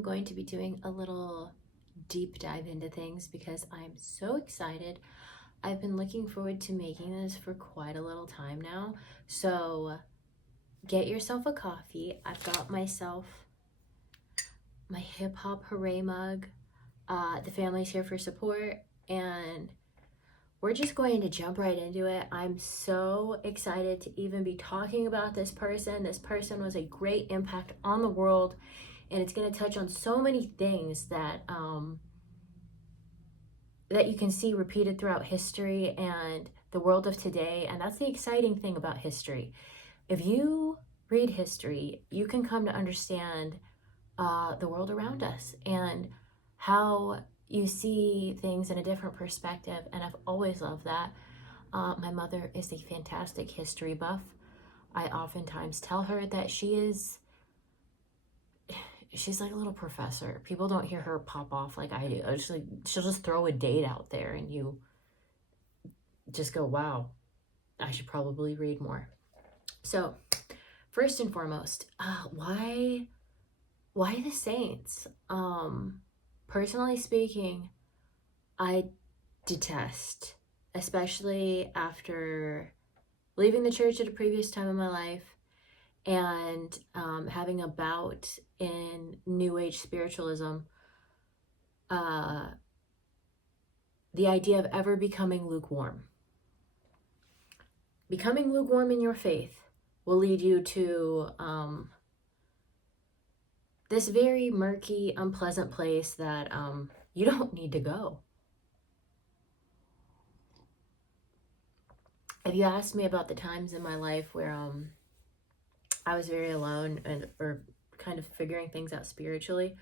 I'm going to be doing a little deep dive into things because I'm so excited. I've been looking forward to making this for quite a little time now. So get yourself a coffee. I've got myself my hip hop hooray mug. The family's here for support, and we're just going to jump right into it. I'm so excited to even be talking about this person. This person was a great impact on the world, and it's going to touch on so many things that that you can see repeated throughout history and the world of today. And that's the exciting thing about history. If you read history, you can come to understand the world around us and how you see things in a different perspective. And I've always loved that. My mother is a fantastic history buff. I oftentimes tell her that she's like a little professor. People don't hear her pop off like I do. She'll just throw a date out there and you just go, wow, I should probably read more. So first and foremost, why the saints? Personally speaking, I detest, especially after leaving the church at a previous time in my life and having a bout in New Age spiritualism, the idea of ever becoming lukewarm. Becoming lukewarm in your faith will lead you to this very murky, unpleasant place that you don't need to go. If you asked me about the times in my life where I was very alone or kind of figuring things out spiritually,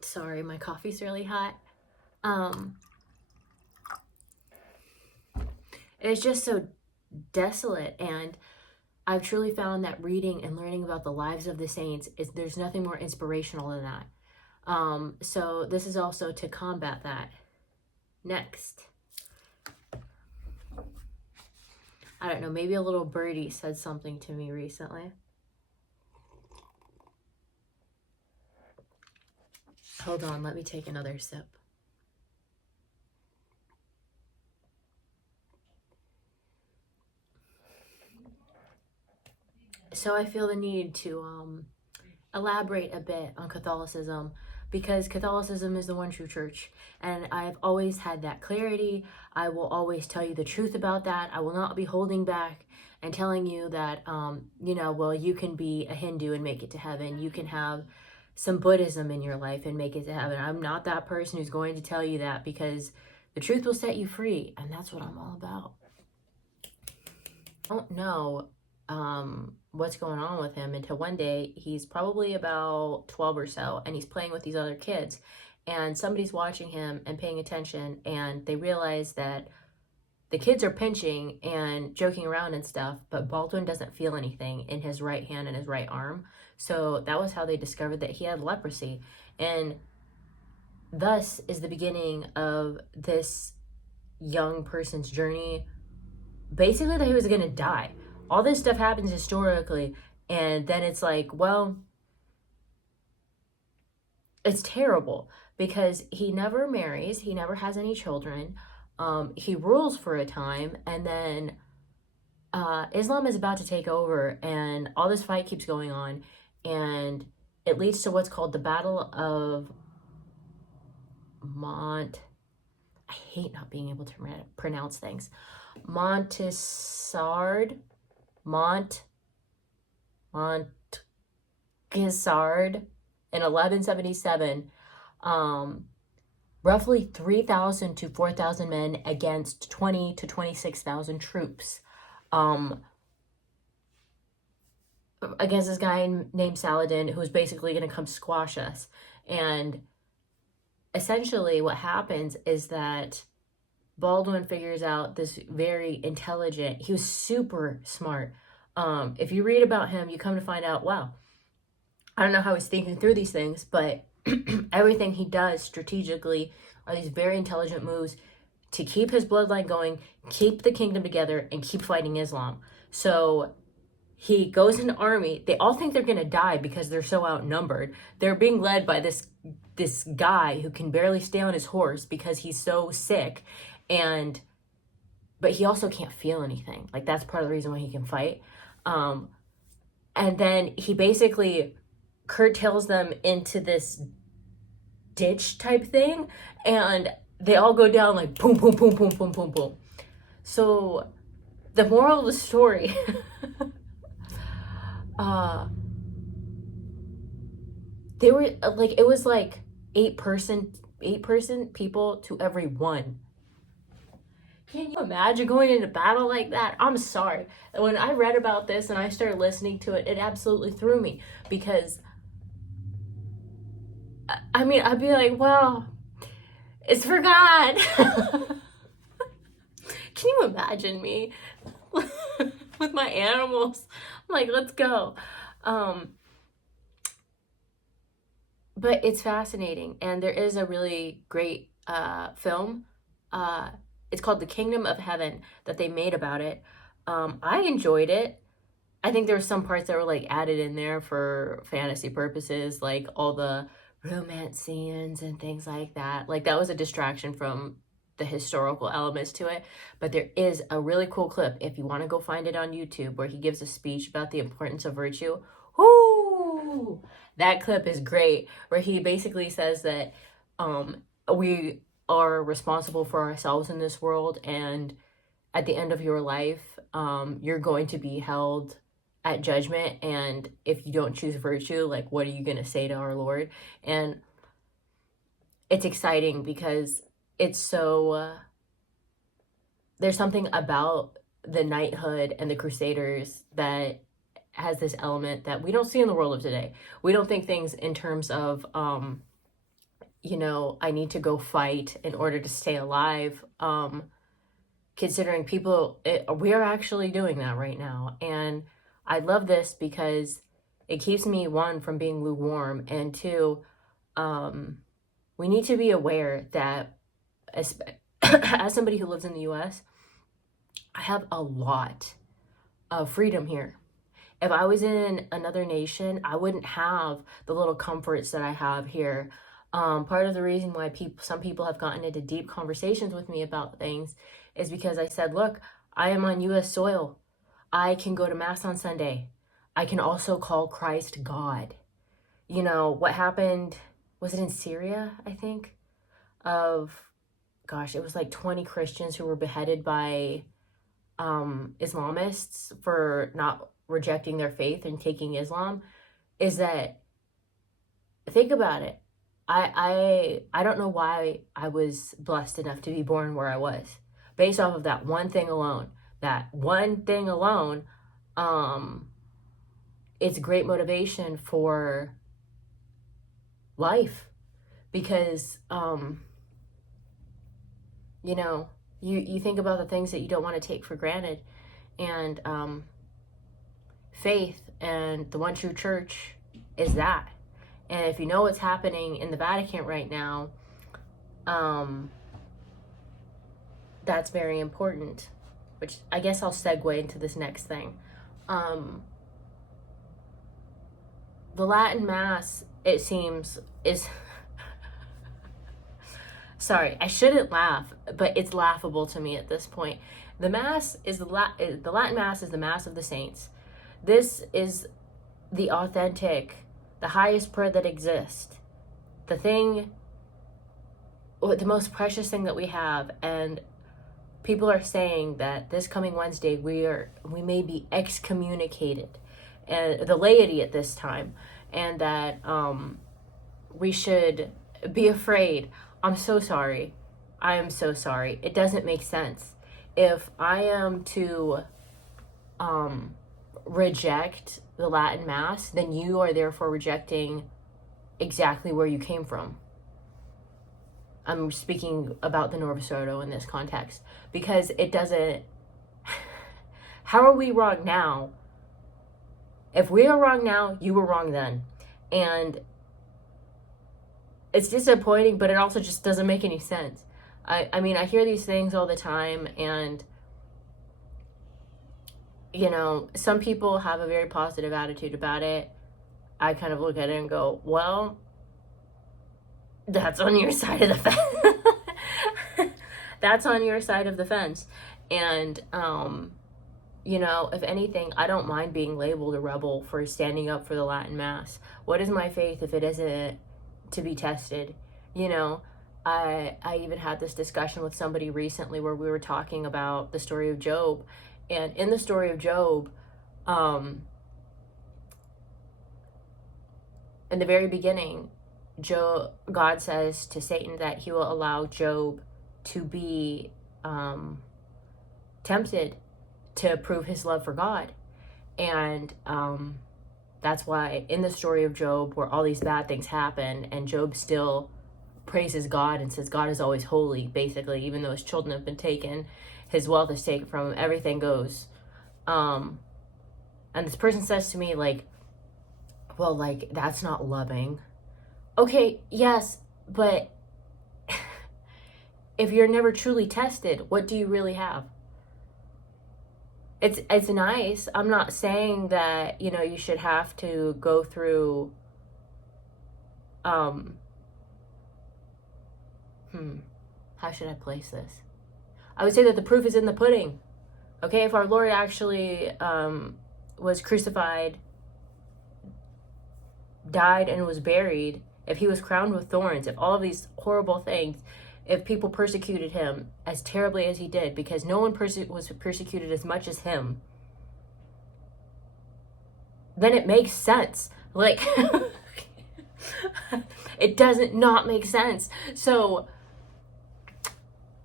sorry, my coffee's really hot. It's just so desolate, and I've truly found that reading and learning about the lives of the saints there's nothing more inspirational than that. So this is also to combat that. Next, I don't know, maybe a little birdie said something to me recently. Hold on, let me take another sip. So I feel the need to elaborate a bit on Catholicism, because Catholicism is the one true church, and I've always had that clarity. I will always tell you the truth about that. I will not be holding back and telling you that, well, you can be a Hindu and make it to heaven. You can have some Buddhism in your life and make it to heaven. I'm not that person who's going to tell you that, because the truth will set you free, and that's what I'm all about. I don't know what's going on with him until one day he's probably about 12 or so, and he's playing with these other kids, and somebody's watching him and paying attention, and they realize that the kids are pinching and joking around and stuff, but Baldwin doesn't feel anything in his right hand and his right arm. So that was how they discovered that he had leprosy, and thus is the beginning of this young person's journey, basically that he was going to die. All this stuff happens historically, and then it's like, well, it's terrible because he never marries, he never has any children, he rules for a time, and then Islam is about to take over, and all this fight keeps going on, and it leads to what's called the Battle of I hate not being able to pronounce things. Montgisard in 1177, roughly 3,000 to 4,000 men against 20 to 26,000 troops, against this guy named Saladin, who's basically going to come squash us. And essentially what happens is that Baldwin figures out this very intelligent, he was super smart. If you read about him, you come to find out, wow, I don't know how he's thinking through these things, but everything he does strategically are these very intelligent moves to keep his bloodline going, keep the kingdom together, and keep fighting Islam. So he goes into army. They all think they're gonna die because they're so outnumbered. They're being led by this guy who can barely stay on his horse because he's so sick, but he also can't feel anything. Like, that's part of the reason why he can fight. And then he basically curtails them into this ditch type thing, and they all go down like boom, boom, boom, boom, boom, boom, boom. So the moral of the story, they were like, it was like 8% people to every one. Can you imagine going into battle like that? I'm sorry. When I read about this and I started listening to it, it absolutely threw me, because I mean, I'd be like, well, it's for God. Can you imagine me with my animals? I'm like, let's go. But it's fascinating, and there is a really great film. It's called The Kingdom of Heaven that they made about it. I enjoyed it. I think there were some parts that were like added in there for fantasy purposes, like all the romance scenes and things like that. Like, that was a distraction from the historical elements to it. But there is a really cool clip, if you want to go find it on YouTube, where he gives a speech about the importance of virtue. Whoo! That clip is great, where he basically says that we are responsible for ourselves in this world, and at the end of your life, you're going to be held at judgment, and if you don't choose virtue, like, what are you going to say to our Lord? And it's exciting because it's so there's something about the knighthood and the crusaders that has this element that we don't see in the world of today. We don't think things in terms of I need to go fight in order to stay alive, considering we are actually doing that right now. And I love this because it keeps me, one, from being lukewarm, and two, we need to be aware that as somebody who lives in the US, I have a lot of freedom here. If I was in another nation, I wouldn't have the little comforts that I have here. Part of the reason why some people have gotten into deep conversations with me about things is because I said, look, I am on US soil. I can go to Mass on Sunday. I can also call Christ God. What happened, was it in Syria, I think? It was like 20 Christians who were beheaded by Islamists for not rejecting their faith and taking Islam. Is that, think about it. I don't know why I was blessed enough to be born where I was, based off of that one thing alone. It's great motivation for life, because you think about the things that you don't want to take for granted, and faith and the one true church is that. And if you know what's happening in the Vatican right now, that's very important, which I guess I'll segue into this next thing. The Latin Mass, it seems, is sorry, I shouldn't laugh, but it's laughable to me at this point. The Mass is the Latin Mass is the Mass of the Saints. This is the authentic, the highest prayer that exists, the most precious thing that we have. And people are saying that this coming Wednesday we may be excommunicated, and the laity at this time, and that we should be afraid. I'm so sorry. I am so sorry. It doesn't make sense. If I am to reject the Latin Mass, then you are therefore rejecting exactly where you came from. I'm speaking about the Novus Ordo in this context, because it doesn't. How are we wrong now? If we are wrong now, you were wrong then. And it's disappointing, but it also just doesn't make any sense. I mean, I hear these things all the time, and you know, some people have a very positive attitude about it. I kind of look at it and go, well, that's on your side of the fence. That's on your side of the fence. And, you know, if anything, I don't mind being labeled a rebel for standing up for the Latin Mass. What is my faith if it isn't to be tested? You know, I even had this discussion with somebody recently where we were talking about the story of Job. And in the story of Job, in the very beginning, God says to Satan that he will allow Job to be tempted to prove his love for God. And that's why in the story of Job, where all these bad things happen and Job still praises God and says God is always holy, basically, even though his children have been taken, his wealth is taken from him, everything goes. And this person says to me, like, well, like, that's not loving. Okay, yes, but if you're never truly tested, what do you really have? It's nice. I'm not saying that, you know, you should have to go through how should I place this? I would say that the proof is in the pudding. Okay, if our Lord actually was crucified, died, and was buried, if he was crowned with thorns, if all of these horrible things, if people persecuted him as terribly as he did, because no one was persecuted as much as him, then it makes sense. Like, it doesn't not make sense. So,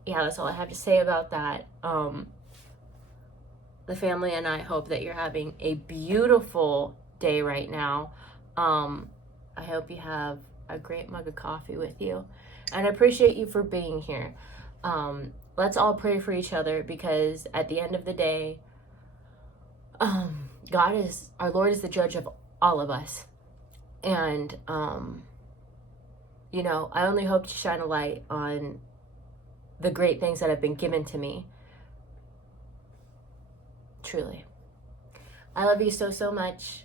yeah, that's all I have to say about that. The family and I hope that you're having a beautiful day right now. I hope you have a great mug of coffee with you. And I appreciate you for being here. Let's all pray for each other, because at the end of the day, our Lord is the judge of all of us. And, you know, I only hope to shine a light on the great things that have been given to me. Truly. I love you so, so much.